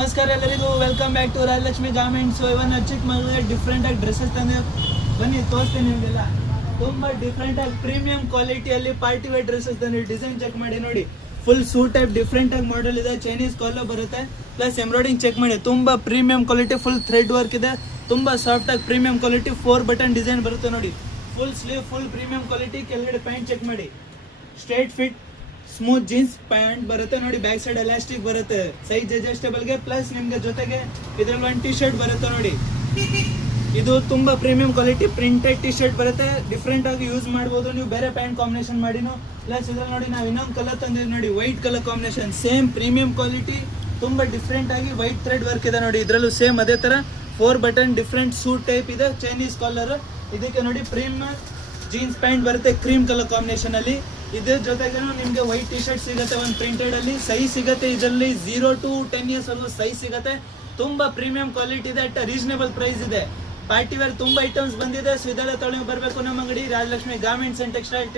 ನಮಸ್ಕಾರ ಎಲ್ಲರಿಗೂ welcome back to Rajalakshmi garments. ಇವನ್ನ ಚಿಕ್ಕಮಗಳೂರಿಗೆ ಡಿಫ್ರೆಂಟ್ ಆಗಿ ಡ್ರೆಸ್ಸಸ್ ತಂದೆ ಬನ್ನಿ ತೋರಿಸ್ತೀನಿ ನಿಮಗೆಲ್ಲ. ತುಂಬಾ ಡಿಫ್ರೆಂಟ್ ಆಗಿ ಪ್ರೀಮಿಯಂ ಕ್ವಾಲಿಟಿಯಲ್ಲಿ ಪಾರ್ಟಿ ವೇರ್ ಡ್ರೆಸ್ಸಸ್ ತಂದೆ. ಡಿಸೈನ್ ಚೆಕ್ ಮಾಡಿ ನೋಡಿ, ಫುಲ್ ಸೂಟ್ ಟೈಪ್ ಡಿಫ್ರೆಂಟ್ ಆಗಿ ಮಾಡೆಲ್ ಇದೆ. ಚೈನೀಸ್ ಕಾಲರ್ ಬರುತ್ತೆ, ಪ್ಲಸ್ ಎಂಬ್ರಾಯ್ಡಿಂಗ್ ಚೆಕ್ ಮಾಡಿ. ತುಂಬಾ premium quality, full thread work ಇದೆ. ತುಂಬಾ ಸಾಫ್ಟ್ ಆಗಿ ಪ್ರೀಮಿಯಂ ಕ್ವಾಲಿಟಿ 4 ಬಟನ್ ಡಿಸೈನ್ ಬರುತ್ತೆ ನೋಡಿ. Full sleeve, full premium quality. ಕೆಳಗಡೆ ಪ್ಯಾಂಟ್ ಚೆಕ್ ಮಾಡಿ, straight fit smooth jeans pant ಬರುತ್ತೆ ನೋಡಿ. ಬ್ಯಾಕ್ ಸೈಡ್ ಎಲಾಸ್ಟಿಕ್ ಬರುತ್ತೆ, ಸೈಜ್ ಅಡ್ಜಸ್ಟೇಬಲ್ ಗೆ. ಪ್ಲಸ್ ನಿಮ್ಗೆ ಜೊತೆಗೆ ಇದ್ರಲ್ಲಿ ಒಂದು ಟಿ ಶರ್ಟ್ ಬರುತ್ತೆ ನೋಡಿ. ಇದು ತುಂಬಾ premium quality printed T shirt ಬರುತ್ತೆ. ಡಿಫ್ರೆಂಟ್ ಆಗಿ ಯೂಸ್ ಮಾಡಬಹುದು ನೀವು, ಬೇರೆ ಪ್ಯಾಂಟ್ ಕಾಂಬಿನೇಷನ್ ಮಾಡಿನೂ. ಪ್ಲಸ್ ಇದ್ರಲ್ಲಿ ನೋಡಿ ನಾವು ಇನ್ನೊಂದು ಕಲರ್ ತಂದಿದ್ದೀವಿ ನೋಡಿ, white colour combination. Same premium quality, ತುಂಬಾ ಡಿಫ್ರೆಂಟ್ ಆಗಿ ವೈಟ್ ಥ್ರೆಡ್ ವರ್ಕ್ ಇದೆ ನೋಡಿ. ಇದ್ರಲ್ಲೂ ಸೇಮ್ ಅದೇ ತರ 4 ಬಟನ್ ಡಿಫ್ರೆಂಟ್ ಸೂಟ್ ಟೈಪ್ ಇದೆ, ಚೈನೀಸ್ ಕಾಲರ್. ಇದಕ್ಕೆ ನೋಡಿ ಪ್ರೀಮಿಯಂ ಜೀನ್ಸ್ ಪ್ಯಾಂಟ್ ಬರುತ್ತೆ ಕ್ರೀಮ್ ಕಲರ್ ಕಾಂಬಿನೇಷನ್ ಅಲ್ಲಿ. ಇದ್ರ ಜೊತೆಗೆ ನಿಮ್ಗೆ ವೈಟ್ ಟಿ ಶರ್ಟ್ ಸಿಗುತ್ತೆ, ಒಂದು ಪ್ರಿಂಟೆಡ್ ಅಲ್ಲಿ. ಸೈಜ್ ಸಿಗುತ್ತೆ ಇದರಲ್ಲಿ 0 to 10 years ವರೆಗೂ ಸೈಜ್ ಸಿಗುತ್ತೆ. ತುಂಬಾ ಪ್ರೀಮಿಯಂ ಕ್ವಾಲಿಟಿ ಇದೆ, ಅಟ್ ರೀಸನೇಬಲ್ ಪ್ರೈಸ್ ಇದೆ. ಪಾರ್ಟಿ ವೇರ್ ತುಂಬಾ ಐಟಮ್ಸ್ ಬಂದಿದೆ. ಸೊ ಇದೆಲ್ಲ ತೊಗೊಂಡು ಬರಬೇಕು ನಮ್ಮ ಅಂಗಡಿ ರಾಜಲಕ್ಷ್ಮಿ ಗಾರ್ಮೆಂಟ್ಸ್ ಅಂಡ್ ಟೆಕ್ಸ್ಟೈಲ್,